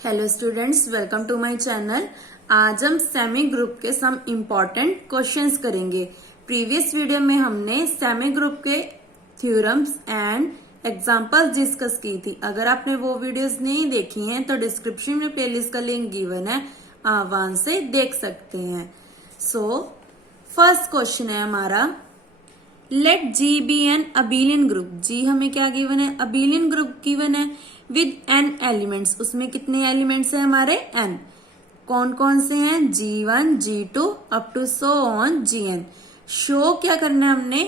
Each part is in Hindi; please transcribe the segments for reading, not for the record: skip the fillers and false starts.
Hello students, welcome to my channel. आज हम सेमी ग्रुप के सम इम्पॉर्टेंट क्वेश्चंस करेंगे। प्रीवियस वीडियो में हमने सेमी ग्रुप के थ्योरम्स एंड एग्जांपल्स डिस्कस की थी। अगर आपने वो वीडियोस नहीं देखी हैं तो डिस्क्रिप्शन में प्लेलिस्ट का लिंक गिवन है, आप वहां से देख सकते हैं। फर्स्ट क्वेश्चन है हमारा, let G be an abelian group. G हमें क्या गिवन है? अबिलियन ग्रुप गिवन है विद एन एलिमेंट्स। उसमें कितने एलिमेंट्स हैं हमारे? एन। कौन कौन से हैं? G1 G2 up to so on Gn। Show क्या करना है हमने?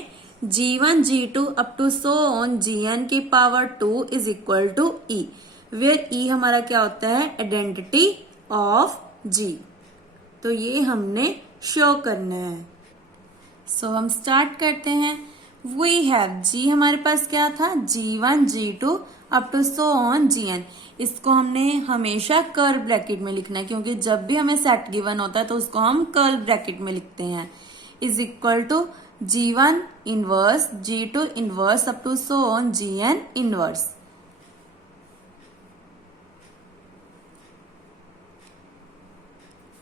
G1 G2 up to so on Gn की power 2 is equal to E, where E हमारा क्या होता है? Identity of G। तो ये हमने शो करना है। हम स्टार्ट करते हैं। वी हैव जी, हमारे पास क्या था? G1 G2 up to so on Gn। इसको हमने हमेशा कर्ल ब्रैकेट में लिखना है, क्योंकि जब भी हमें सेट गिवन होता है तो उसको हम कर्ल ब्रैकेट में लिखते हैं। Is equal to G1 inverse G2 inverse up to so on Gn inverse.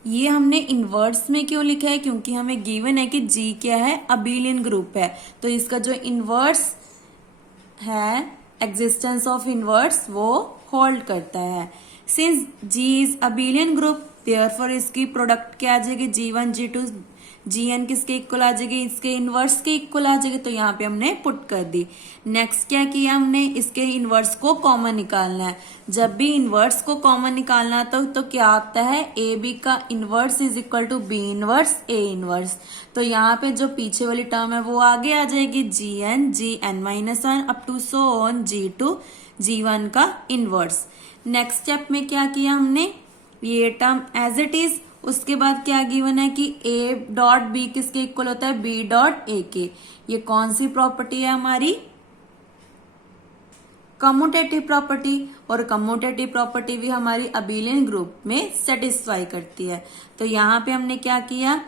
ये हमने इनवर्स में क्यों लिखा है? क्योंकि हमें गिवन है कि जी क्या है? अबिलियन ग्रुप है, तो इसका जो इनवर्स है, एग्जिस्टेंस ऑफ इनवर्स, वो होल्ड करता है। Since G is abelian group, therefore इसकी प्रोडक्ट क्या आ जाएगी? G1 G2 Gn किसके इक्वल आ जाएगी? इसके इनवर्स के इक्वल आ जाएगी, तो यहाँ पे हमने पुट कर दी। नेक्स्ट क्या किया हमने? इसके इनवर्स को कॉमन निकालना है। जब भी इनवर्स को कॉमन निकालना तो क्या आता है? ए बी का inverse is equal to B inverse A inverse. तो यहाँ पे जो पीछे वाली टर्म है वो आगे आ जाएगी, Gn up to so on G2 G1 का इनवर्स। नेक्स्ट स्टेप में क्या किया हमने? ये टर्म एज इट इज। उसके बाद क्या गिवन है कि ए डॉट बी किसके इक्वल होता है? बी डॉट ए के। ये कौन सी प्रॉपर्टी है हमारी? Commutative property. और कम्यूटेटिव प्रॉपर्टी भी हमारी अबिलियन ग्रुप में सेटिस्फाई करती है। तो यहाँ पे हमने क्या किया?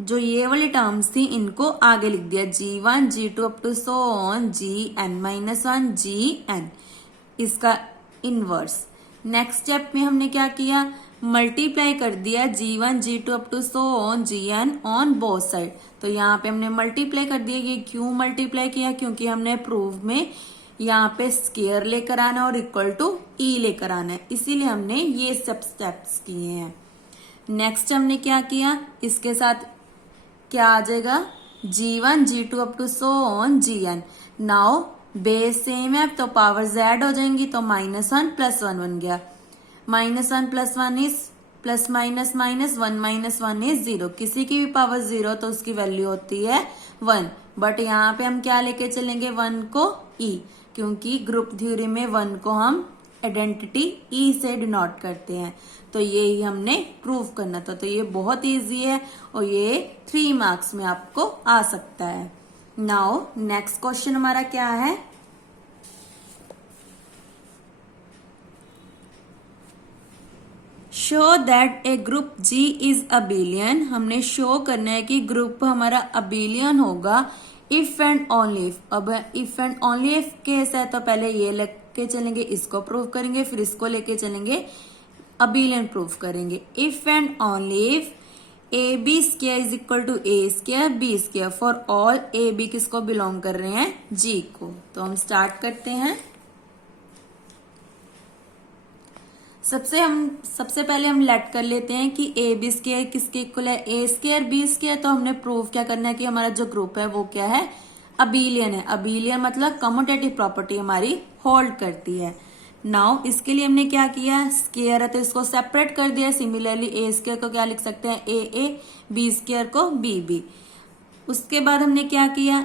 जो ये वाली टर्म्स थी इनको आगे लिख दिया, G1 G2 up to so on Gn-1 Gn, इसका इनवर्स। नेक्स्ट स्टेप में हमने क्या किया? मल्टीप्लाई कर दिया G1 G2 up to so on Gn on both side. तो यहाँ पे हमने मल्टीप्लाई कर दिया। ये क्यों मल्टीप्लाई किया? क्योंकि हमने प्रूफ में यहाँ पे स्केयर लेकर आना और इक्वल टू E लेकर आना है, इसीलिए हमने ये सब स्टेप्स किए हैं। नेक्स्ट हमने क्या किया? इसके साथ क्या आ जाएगा? G1 G2 up to so on Gn। Now base same है तो पावर Z हो जाएंगी, तो -1 + 1 बन गया। -1 + 1 is plus minus minus, 1 - 1 is 0। किसी की भी पावर 0 तो उसकी वैल्यू होती है 1। बट यहाँ पे हम क्या लेके चलेंगे? 1 को E, क्योंकि ग्रुप थ्योरी में 1 को हम आइडेंटिटी E से डिनोट करते हैं। तो ये ही हमने प्रूव करना था। तो ये बहुत इजी है और ये 3 मार्क्स में आपको आ सकता है। नाउ नेक्स्ट क्वेश्चन हमारा क्या है? Show that A group G is abelian. हमने शो करना है कि ग्रुप हमारा अबिलियन होगा इफ एंड ओनली इफ। अब if and only if case है तो पहले ये लेके चलेंगे, इसको प्रूव करेंगे, फिर इसको लेके चलेंगे, अबिलियन प्रूव करेंगे। If and only if A B square is equal to A square B square for all A B किसको बिलोंग कर रहे हैं? G को। तो हम स्टार्ट करते हैं। सबसे पहले हम लेट कर लेते हैं कि ए बी स्क्वायर किसके इक्वल है? ए स्क्वायर बी स्क्वायर। तो हमने प्रूव क्या करना है कि हमारा जो ग्रुप है वो क्या है? अबिलियन है। अबिलियन मतलब कम्यूटेटिव प्रॉपर्टी हमारी होल्ड करती है। नाउ इसके लिए हमने क्या किया? स्क्वायर है तो इसको सेपरेट कर दिया। सिमिलरली ए स्क्वायर को क्या लिख सकते हैं? ए ए, बी स्क्वायर को बी बी। उसके बाद हमने क्या किया?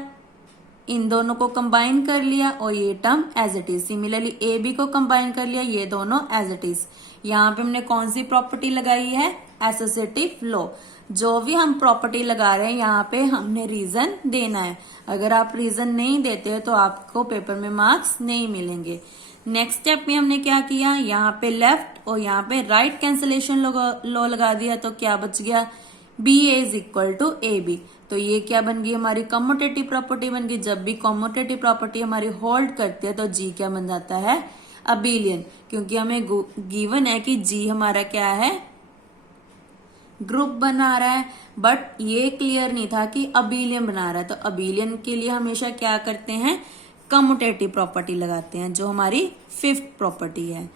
इन दोनों को कंबाइन कर लिया और ये term as it is. Similarly A B को कंबाइन कर लिया, ये दोनों एज इट इज। यहाँ पे हमने कौन सी प्रॉपर्टी लगाई है? Associative law. जो भी हम प्रॉपर्टी लगा रहे हैं यहाँ पे हमने रीजन देना है। अगर आप रीजन नहीं देते हो तो आपको पेपर में मार्क्स नहीं मिलेंगे। नेक्स्ट स्टेप में हमने क्या किया? यहाँ पे लेफ्ट और यहाँ पे राइट कैंसिलेशन लॉ लगा दिया, तो क्या बच गया? B A is equal to A B. तो ये क्या बन गई? हमारी कम्यूटेटिव प्रॉपर्टी बन गई। जब भी कम्यूटेटिव प्रॉपर्टी हमारी होल्ड करती है तो जी क्या बन जाता है? अबिलियन, क्योंकि हमें गिवन है कि जी हमारा क्या है, ग्रुप बना रहा है, बट ये क्लियर नहीं था कि अबिलियन बना रहा है। तो अबिलियन के लिए हमेशा क्या करते हैं, कम्यूटेटिव प्रॉपर्टी लगाते हैं, जो हमारी फिफ्थ प्रॉपर्टी है।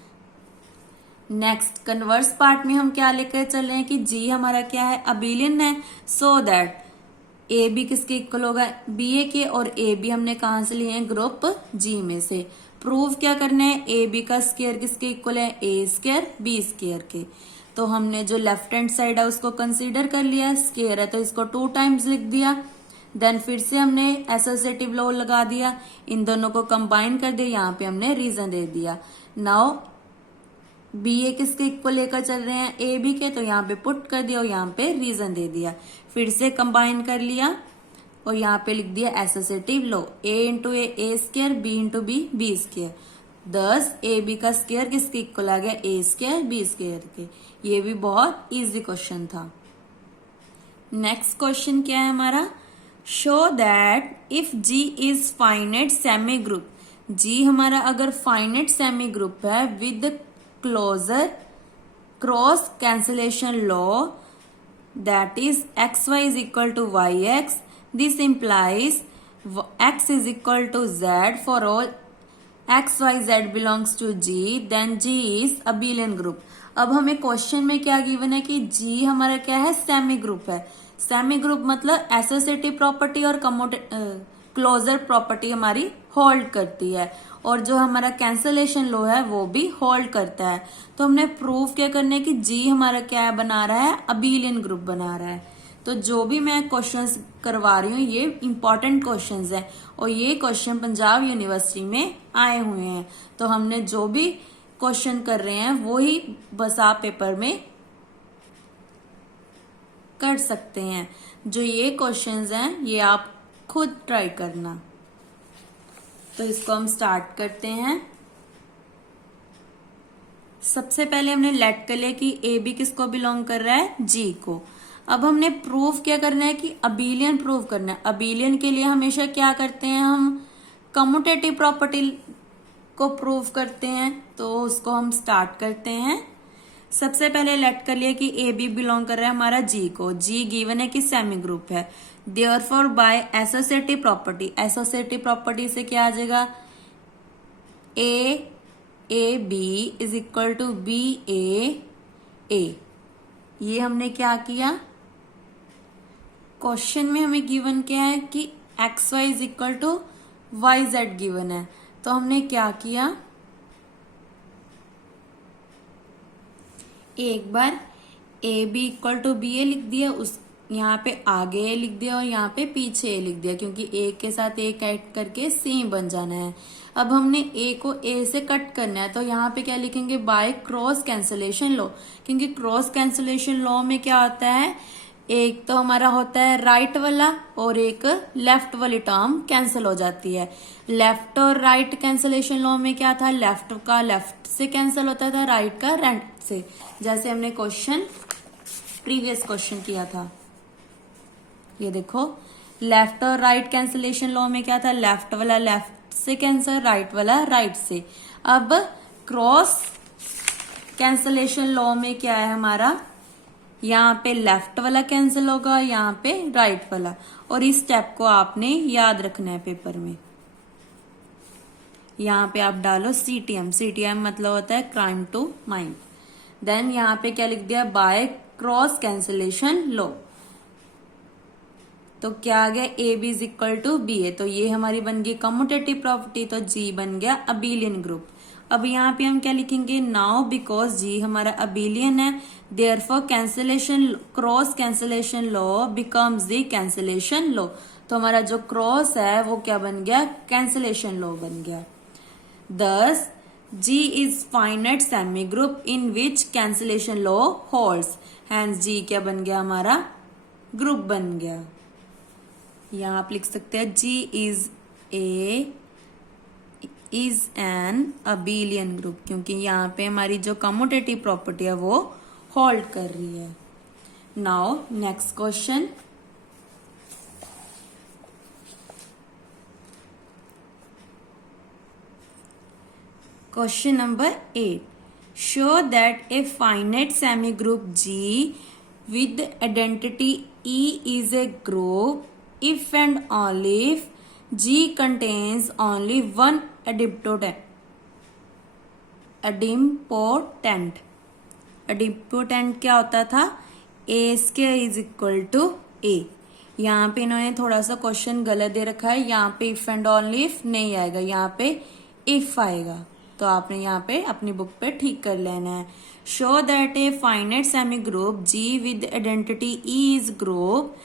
नेक्स्ट कन्वर्स पार्ट में हम क्या लेकर चल रहे हैं कि जी हमारा क्या है, अबिलियन है, सो दैट ए बी किसके इक्वल होगा, बी ए के, और ए बी हमने कहां से लिए हैं, ग्रुप जी में से। प्रूव क्या करना है, ए बी का स्क्वायर किसके इक्वल है, ए स्क्वायर बी स्क्वायर के। तो हमने जो लेफ्ट हैंड साइड है उसको कंसीडर कर लिया, स्क्वायर है तो इसको 2 टाइम्स लिख दिया। देन फिर से हमने एसोसिएटिव लॉ लगा दिया, इन दोनों को कंबाइन कर दिया, यहाँ पे हमने रीजन दे दिया। नाउ बी ए किसके इक्वल लेकर चल रहे हैं, ए बी के, तो यहाँ पे पुट कर दिया और यहाँ पे रीजन दे दिया। फिर से कंबाइन कर लिया और यहाँ पे लिख दिया associative law, a into a square, b into b square. 10 a B का स्क्वायर किसके इक्वल आ गया, ए स्क्वायर बी स्क्वायर के। ये भी बहुत इजी क्वेश्चन था। नेक्स्ट क्वेश्चन क्या है हमारा, show that if G is finite semi group, G हमारा अगर फाइनाइट सेमी ग्रुप है with closure cross cancellation law, that is xy is equal to yx, this implies x is equal to z for all x y z belongs to g, then g is abelian group। अब हमें क्वेश्चन में क्या गिवन है कि g हमारा क्या है, सेमी ग्रुप है। सेमी ग्रुप मतलब एसोसिएटिव प्रॉपर्टी और क्लोजर प्रॉपर्टी हमारी होल्ड करती है, और जो हमारा कैंसलेशन लॉ है वो भी होल्ड करता है। तो हमने प्रूफ क्या करना है कि जी हमारा क्या बना रहा है, अबिलियन ग्रुप बना रहा है। तो जो भी मैं क्वेश्चंस करवा रही हूँ ये इंपॉर्टेंट क्वेश्चंस है, और ये क्वेश्चन पंजाब यूनिवर्सिटी में आए हुए हैं। तो हमने जो भी क्वेश्चन कर रहे हैं वो ही बस आप पेपर में कर सकते हैं। जो ये क्वेश्चंस हैं ये आप खुद ट्राई करना। तो इसको हम स्टार्ट करते हैं। सबसे पहले हमने लेट कर लिया कि ए बी किसको बिलोंग कर रहा है, जी को। अब हमने प्रूफ क्या करना है कि अबिलियन प्रूव करना है। अबिलियन के लिए हमेशा क्या करते हैं, हम कम्यूटेटिव प्रॉपर्टी को प्रूव करते हैं। तो उसको हम स्टार्ट करते हैं। सबसे पहले लेट कर लिया कि ए बी बिलोंग कर रहा है हमारा जी को। जी गिवन है कि सेमी ग्रुप है। Therefore by associative property, associative property से क्या आ जाएगा, a B is equal to b a. ये हमने क्या किया, क्वेश्चन में हमें गिवन क्या है कि x y is equal to y z given है। तो हमने क्या किया, एक बार a b equal to b a लिख दिया, उस यहाँ पे आगे ए लिख दिया और यहाँ पे पीछे ए लिख दिया, क्योंकि ए के साथ ए ऐड करके सेम बन जाना है। अब हमने ए को ए से कट करना है, तो यहाँ पे क्या लिखेंगे, बाय क्रॉस कैंसलेशन लॉ, क्योंकि क्रॉस कैंसलेशन लॉ में क्या होता है, एक तो हमारा होता है राइट वाला और एक लेफ्ट वाली टर्म कैंसिल हो जाती है। लेफ्ट और राइट कैंसलेशन लॉ में क्या था, लेफ्ट का लेफ्ट से कैंसिल होता था, राइट का राइट से, जैसे हमने क्वेश्चन प्रीवियस क्वेश्चन किया था। ये देखो, लेफ्ट और राइट कैंसलेशन लॉ में क्या था, लेफ्ट वाला लेफ्ट से कैंसिल, राइट वाला राइट से। अब क्रॉस कैंसलेशन लॉ में क्या है हमारा, यहाँ पे लेफ्ट वाला कैंसिल होगा, यहाँ पे राइट वाला, और इस स्टेप को आपने याद रखना है पेपर में। यहाँ पे आप डालो सीटीएम, सीटीएम मतलब होता है क्राइम टू माइंड। देन यहाँ पे क्या लिख दिया, बाय क्रॉस कैंसलेशन लॉ। तो क्या आ गया, a B is equal to b a. तो ये हमारी बन गई कम्यूटेटिव प्रॉपर्टी, तो जी बन गया अबिलियन ग्रुप। अब यहाँ पे हम क्या लिखेंगे, नाउ बिकॉज जी हमारा अबिलियन है, therefore cancellation cross cancellation law becomes the cancellation law. तो हमारा जो क्रॉस है वो क्या बन गया, कैंसलेशन लॉ बन गया। Thus, G is finite semi group in which cancellation law holds. Hence G क्या बन गया हमारा, ग्रुप बन गया। यहाँ आप लिख सकते हैं G is an abelian group, क्योंकि यहाँ पे हमारी जो कम्यूटेटिव प्रॉपर्टी है वो होल्ड कर रही है। Now next question, question number 8, show that a finite semi-group G with identity E is a group if and only if G contains only one idempotent. Idempotent क्या होता था? A square is equal to A। यहाँ पे इन्होंने थोड़ा सा क्वेश्चन गलत दे रखा है, यहाँ पे इफ एंड ओनली इफ नहीं आएगा, यहाँ पे इफ आएगा, तो आपने यहाँ पे अपनी बुक पे ठीक कर लेना है। Show that a finite semi group G with identity E is group.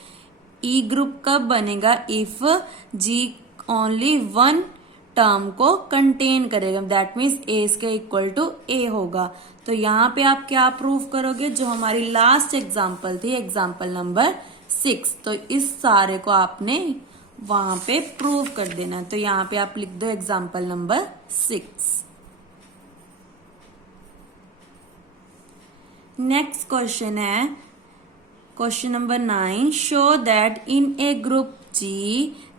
E group कब बनेगा? If G only one term को कंटेन करेगा, दैट मीन्स ए के इक्वल टू ए होगा। तो यहाँ पे आप क्या प्रूव करोगे? जो हमारी लास्ट एग्जाम्पल थी, एग्जाम्पल नंबर 6, तो इस सारे को आपने वहां पे प्रूव कर देना। तो यहाँ पे आप लिख दो एग्जाम्पल नंबर 6। नेक्स्ट क्वेश्चन है question number 9, show that in A group G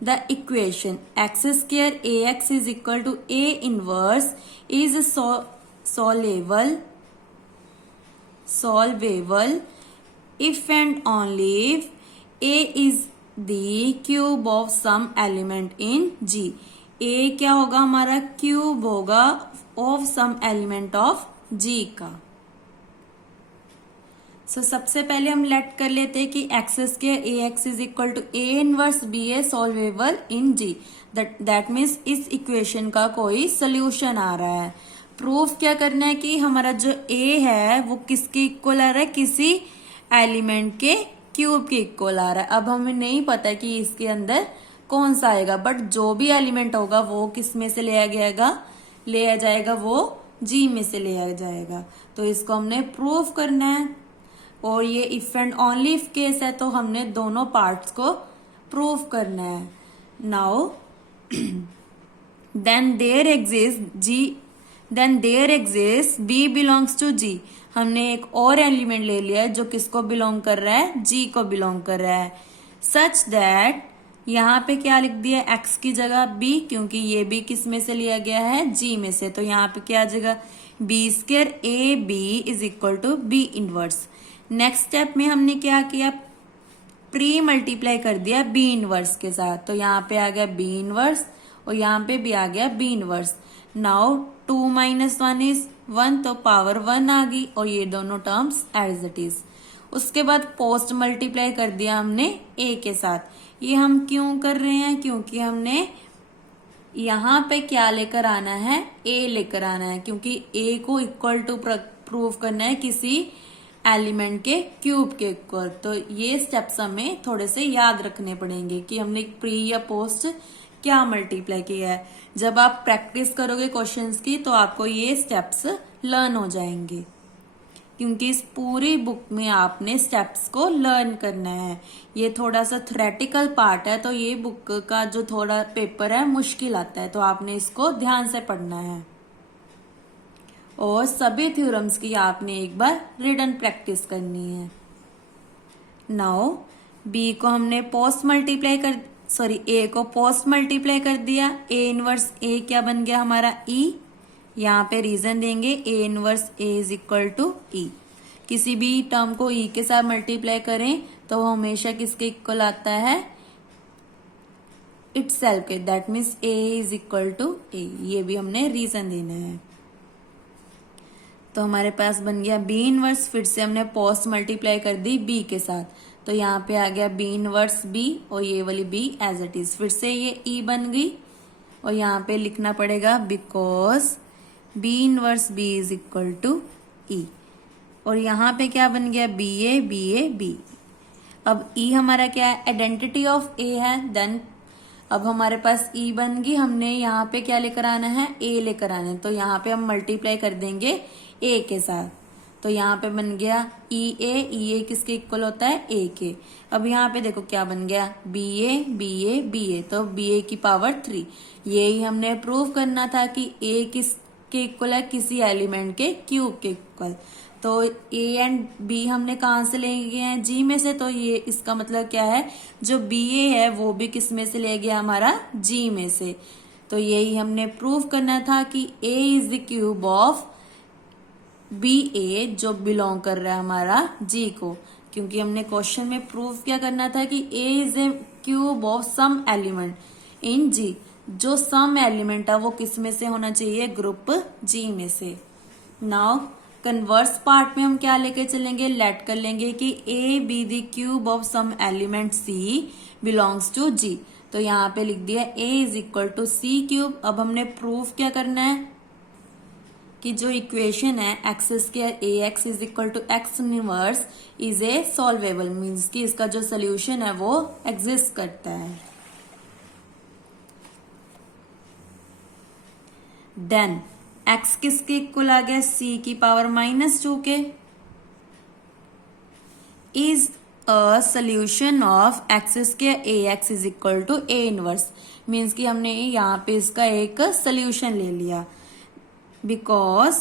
the equation x square ax is equal to a inverse is solvable if and only if a is the cube of some element in G। a क्या होगा? हमारा क्यूब होगा of some element of G का। सबसे पहले हम लेट कर लेते हैं कि x square A x is equal to A inverse B A solvable in G. That means इस इक्वेशन का कोई सोल्यूशन आ रहा है। प्रूफ क्या करना है कि हमारा जो ए है वो किसके इक्वल आ रहा है? किसी एलिमेंट के क्यूब के इक्वल आ रहा है। अब हमें नहीं पता कि इसके अंदर कौन सा आएगा, बट जो भी एलिमेंट होगा वो किस में से लिया जाएगा वो जी में से लिया जाएगा। तो इसको हमने प्रूफ करना है, और ये if and only if case है, तो हमने दोनों पार्ट्स को प्रूव करना है। Now then there exist b belongs to G. हमने एक और एलिमेंट ले लिया है जो किसको बिलोंग कर रहा है? जी को बिलोंग कर रहा है। सच दैट यहाँ पे क्या लिख दिया? एक्स की जगह बी, क्योंकि ये भी किस में से लिया गया है? जी में से। तो यहाँ पे क्या आ जाएगा? B square A B is equal to B inverse. Next step में हमने क्या किया? प्री मल्टीप्लाई कर दिया बी इनवर्स के साथ। तो यहाँ पे आ गया बी इनवर्स और यहाँ पे भी आ गया बी इनवर्स। नाउ 2 - 1 इज 1, तो पावर 1 आ गई और ये दोनों टर्म्स एज इट इज। उसके बाद पोस्ट मल्टीप्लाई कर दिया हमने ए के साथ। ये हम क्यों कर रहे हैं? क्योंकि हमने यहाँ पे क्या लेकर आना है? ए लेकर आना है, क्योंकि ए को इक्वल टू प्रूव करना है किसी एलिमेंट के क्यूब के इक्वल। तो ये स्टेप्स हमें थोड़े से याद रखने पड़ेंगे कि हमने प्री या पोस्ट क्या मल्टीप्लाई किया है। जब आप प्रैक्टिस करोगे क्वेश्चंस की तो आपको ये स्टेप्स लर्न हो जाएंगे, क्योंकि इस पूरी बुक में आपने स्टेप्स को लर्न करना है। ये थोड़ा सा थ्योरेटिकल पार्ट है, तो ये बुक का जो थोड़ा पेपर है मुश्किल आता है, तो आपने इसको ध्यान से पढ़ना है। और सभी थ्योरम्स की आपने एक बार रिटन प्रैक्टिस करनी है। नाउ बी को हमने ए को पोस्ट मल्टीप्लाई कर दिया। ए इनवर्स ए क्या बन गया हमारा? ई। यहाँ पे रीजन देंगे a inverse a is equal to e. किसी भी टर्म को ई के साथ मल्टीप्लाई करें तो वो हमेशा किसके इक्वल आता है? इटसेल्फ के। That means a is equal to a. ये भी हमने रीजन देना है। तो हमारे पास बन गया बी इनवर्स। फिर से हमने पोस्ट मल्टीप्लाई कर दी बी के साथ, तो यहाँ पे आ गया बी इनवर्स बी और ये वाली बी एज इट इज। फिर से ये ई बन गई और यहाँ पे लिखना पड़ेगा because b inverse b is equal to e. और यहाँ पे क्या बन गया? B a b a b. अब ई हमारा क्या है? आइडेंटिटी ऑफ ए है। देन अब हमारे पास ई बन गई। हमने यहाँ पे क्या लेकर आना है? ए लेकर आना है। तो यहाँ पे हम मल्टीप्लाई कर देंगे ए के साथ। तो यहाँ पे बन गया ई ए किसके इक्वल होता है? ए के। अब यहाँ पे देखो क्या बन गया? B a b a b a. तो बी ए की पावर 3। यही हमने प्रूव करना था कि ए किसके इक्वल है? किसी एलिमेंट के क्यूब के इक्वल। तो ए एंड बी हमने कहाँ से ले गए हैं? जी में से। तो ये इसका मतलब क्या है? जो बी ए है वो भी किस में से ले गया? हमारा जी में से। तो यही हमने प्रूव करना था कि A is the cube of BA जो बिलोंग कर रहा है हमारा G को, क्योंकि हमने क्वेश्चन में प्रूव क्या करना था कि A इज a cube of some element in G। जो सम एलिमेंट है वो किस में से होना चाहिए, ग्रुप G में से। नाउ कन्वर्स पार्ट में हम क्या लेके चलेंगे, लेट कर लेंगे कि A B the cube of some element C belongs to G। तो यहाँ पे लिख दिया A is equal to C cube. अब हमने प्रूफ क्या करना है कि जो इक्वेशन है x square AX is equal to x inverse is a solvable, means कि इसका जो सोल्यूशन है वो एग्जिस्ट करता है। देन x किसके इक्वल आ गया, c की पावर -2 के, is a solution of x square AX is equal to A inverse, means कि हमने यहाँ पे इसका एक सोल्यूशन ले लिया। बिकॉज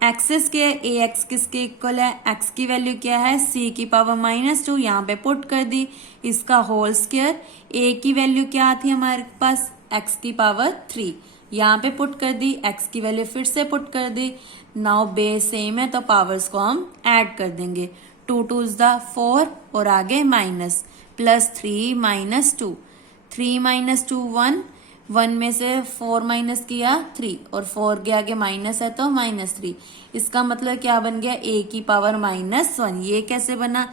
एक्स स्क्वायर AX किसके इक्वल है, x की वैल्यू क्या है, c की पावर -2, यहाँ पे पुट कर दी। इसका होल स्क्वायर, a की वैल्यू क्या थी हमारे पास, x की पावर 3, यहाँ पे पुट कर दी। x की वैल्यू फिर से पुट कर दी। नाउ बेस सेम है तो पावर्स को हम ऐड कर देंगे। 2 2 इज द 4 और आगे माइनस, प्लस 3 -2, 3 -2 1, 1 में से 4 माइनस किया 3 और 4 के आगे माइनस है तो -3। इसका मतलब क्या बन गया, a की पावर -1। ये कैसे बना,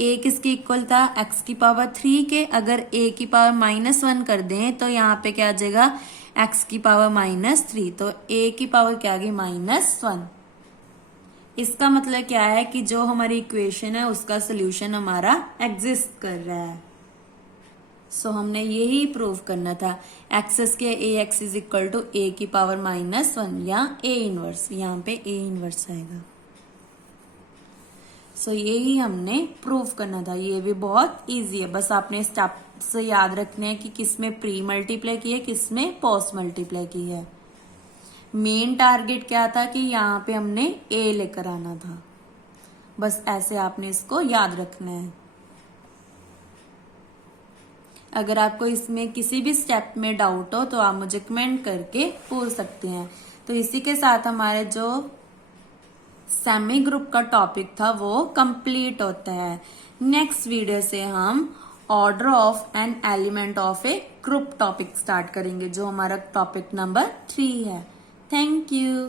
a किसके इक्वल था, x की पावर 3 के। अगर a की पावर -1 कर दें तो यहाँ पे क्या आ जाएगा, x की पावर -3, तो a की पावर क्या आ गई, -1। इसका मतलब क्या है कि जो हमारी इक्वेशन है उसका सोल्यूशन हमारा एग्जिस्ट कर रहा है। सो हमने यही प्रूव करना था, एक्सेस के AX is equal to A की पावर -1 या A इनवर्स, यहाँ पे A इनवर्स आएगा। सो यही हमने प्रूव करना था। ये भी बहुत इजी है, बस आपने स्टेप से याद रखने हैं कि किसमें प्री मल्टीप्लाई की है, किसमें पोस्ट मल्टीप्लाई की है। मेन टारगेट क्या था कि यहाँ पे हमने A लेकर आना था, बस ऐसे आपने इसको याद रखना है। अगर आपको इसमें किसी भी स्टेप में डाउट हो तो आप मुझे कमेंट करके पूछ सकते हैं। तो इसी के साथ हमारे जो सेमी ग्रुप का टॉपिक था वो कंप्लीट होता है। नेक्स्ट वीडियो से हम order of an element of A group topic start करेंगे, जो हमारा टॉपिक नंबर 3 है। Thank you.